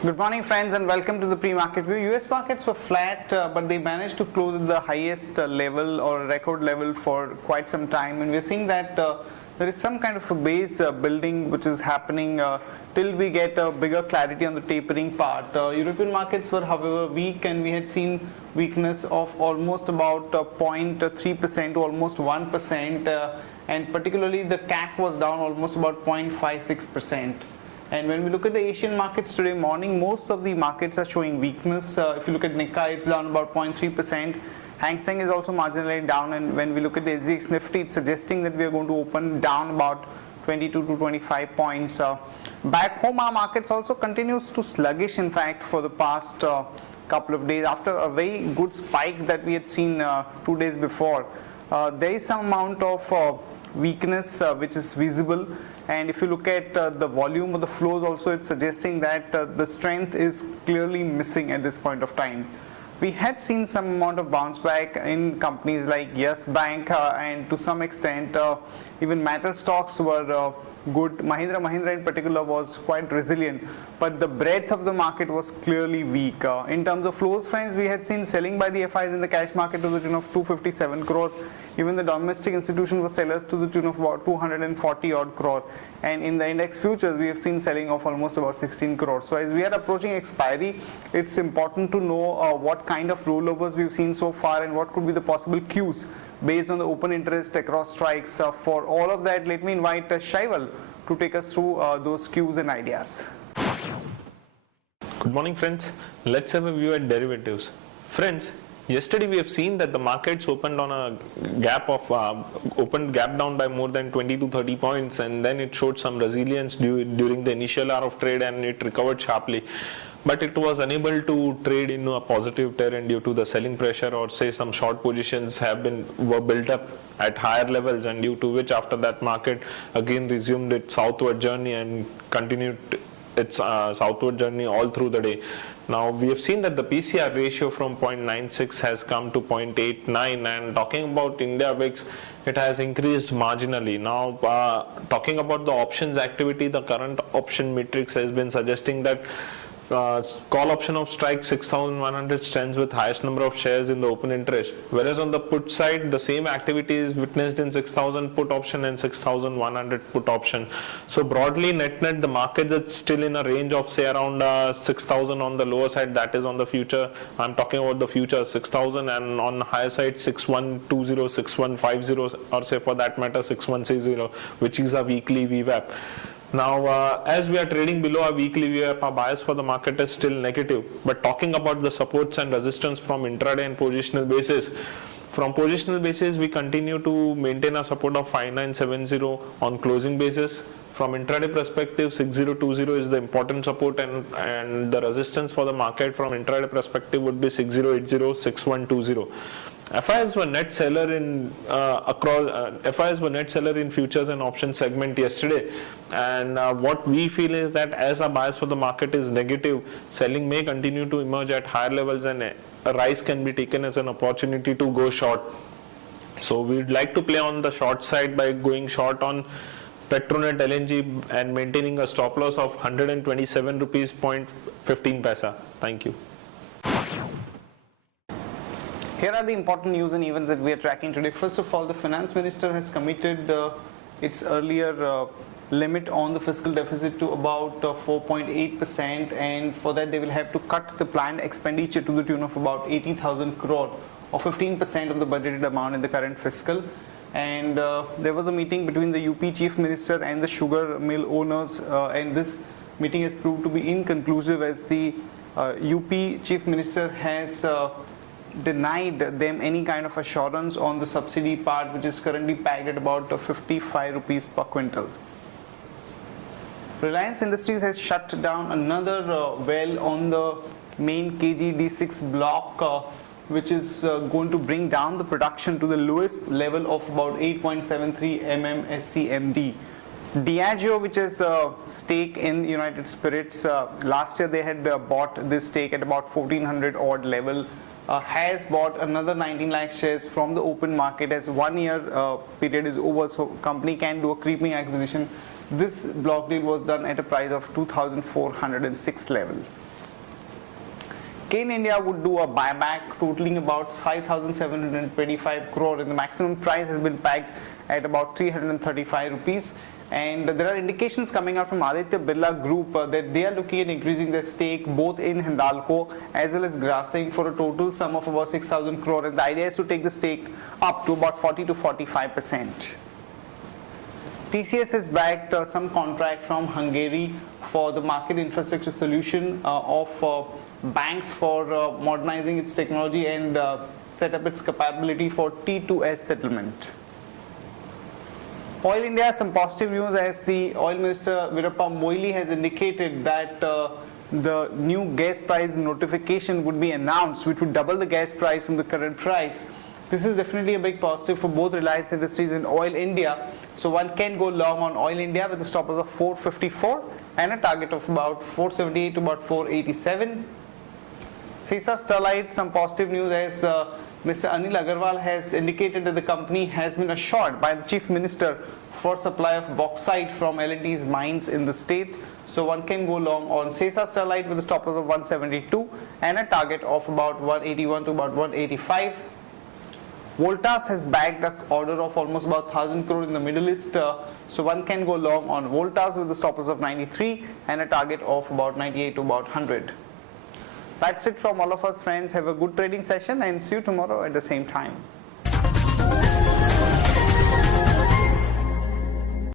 Good morning friends and welcome to the pre-market view. US markets were flat but they managed to close at the highest level or record level for quite some time, and we're seeing that there is some kind of a base building which is happening till we get bigger clarity on the tapering part. European markets were however weak, and we had seen weakness of almost about 0.3% to almost 1%, and particularly the CAC was down almost about 0.56%. And when we look at the Asian markets today morning, most of the markets are showing weakness. If you look at Nikkei, it's down about 0.3%. Hang Seng is also marginally down, and when we look at the SGX Nifty, it's suggesting that we are going to open down about 22 to 25 points. Back home, our markets also continues to sluggish, in fact, for the past couple of days. After a very good spike that we had seen 2 days before, there is some amount of weakness which is visible. And if you look at the volume of the flows also, it's suggesting that the strength is clearly missing at this point of time. We had seen some amount of bounce back in companies like Yes Bank and to some extent even metal stocks were good. Mahindra in particular was quite resilient, but the breadth of the market was clearly weak. In terms of flows, friends, we had seen selling by the FIs in the cash market to the tune of 257 crore. Even the domestic institutions were sellers to the tune of about 240 odd crore. And in the index futures, we have seen selling of almost about 16 crore. So as we are approaching expiry, it's important to know what kind of rollovers we've seen so far and what could be the possible cues based on the open interest across strikes. For all of that, let me invite Shaival to take us through those cues and ideas. Good morning friends, let's have a view at derivatives. Friends, yesterday we have seen that the markets opened on a gap of opened gap down by more than 20 to 30 points, and then it showed some resilience during the initial hour of trade and it recovered sharply. But it was unable to trade in a positive terrain due to the selling pressure, or say some short positions were built up at higher levels, and due to which after that market again resumed its southward journey and continued its southward journey all through the day. Now we have seen that the PCR ratio from 0.96 has come to 0.89, and talking about India VIX, it has increased marginally. Now talking about the options activity, the current option matrix has been suggesting that call option of strike 6,100 stands with highest number of shares in the open interest, whereas on the put side the same activity is witnessed in 6,000 put option and 6,100 put option. So broadly net the market is still in a range of say around 6,000 on the lower side, that is on the future. I'm talking about the future 6,000, and on the higher side 6120, 6150, or say for that matter 6160, which is a weekly VWAP. Now as we are trading below our weekly VWAP, our bias for the market is still negative. But talking about the supports and resistance from intraday and positional basis, from positional basis we continue to maintain a support of 5970 on closing basis. From intraday perspective, 6020 is the important support, and the resistance for the market from intraday perspective would be 6080, 6120. FIs were net seller in FIs were net seller in futures and options segment yesterday, and what we feel is that as our bias for the market is negative, selling may continue to emerge at higher levels, and a rise can be taken as an opportunity to go short. So we'd like to play on the short side by going short on Petronet LNG and maintaining a stop loss of 127 rupees 15 paisa. Thank you. Here are the important news and events that we are tracking today. First of all, the finance minister has committed its earlier limit on the fiscal deficit to about 4.8%, and for that they will have to cut the planned expenditure to the tune of about 80,000 crore, or 15% of the budgeted amount in the current fiscal. And there was a meeting between the UP chief minister and the sugar mill owners, and this meeting has proved to be inconclusive, as the UP chief minister has denied them any kind of assurance on the subsidy part, which is currently pegged at about 55 rupees per quintal. Reliance Industries has shut down another well on the main KG-D6 block, which is going to bring down the production to the lowest level of about 8.73 mmSCMD. Diageo, which is a stake in United Spirits, last year they had bought this stake at about 1400 odd level, has bought another 19 lakh shares from the open market, as 1 year period is over, so company can do a creeping acquisition. This block deal was done at a price of 2406 level. Kane India would do a buyback totaling about 5,725 crore, and the maximum price has been pegged at about 335 rupees. And there are indications coming out from Aditya Birla Group that they are looking at increasing their stake both in Hindalco as well as Grasim for a total sum of about 6,000 crore, and the idea is to take the stake up to about 40 to 45%. TCS has backed some contract from Hungary for the market infrastructure solution of banks for modernizing its technology and set up its capability for T2S settlement. Oil India, some positive news as the Oil Minister Veerappa Moily has indicated that the new gas price notification would be announced, which would double the gas price from the current price. This is definitely a big positive for both Reliance Industries and Oil India. So one can go long on Oil India with a stop loss of 454 and a target of about 478 to about 487. Sesa Sterlite, some positive news as Mr. Anil Agarwal has indicated that the company has been assured by the Chief Minister for supply of bauxite from L&T's mines in the state. So one can go long on Sesa Sterlite with a stop loss of 172 and a target of about 181 to about 185. Voltas has bagged an order of almost about 1,000 crore in the Middle East. So one can go long on Voltas with a stop loss of 93 and a target of about 98 to about 100. That's it from all of us, friends. Have a good trading session and see you tomorrow at the same time.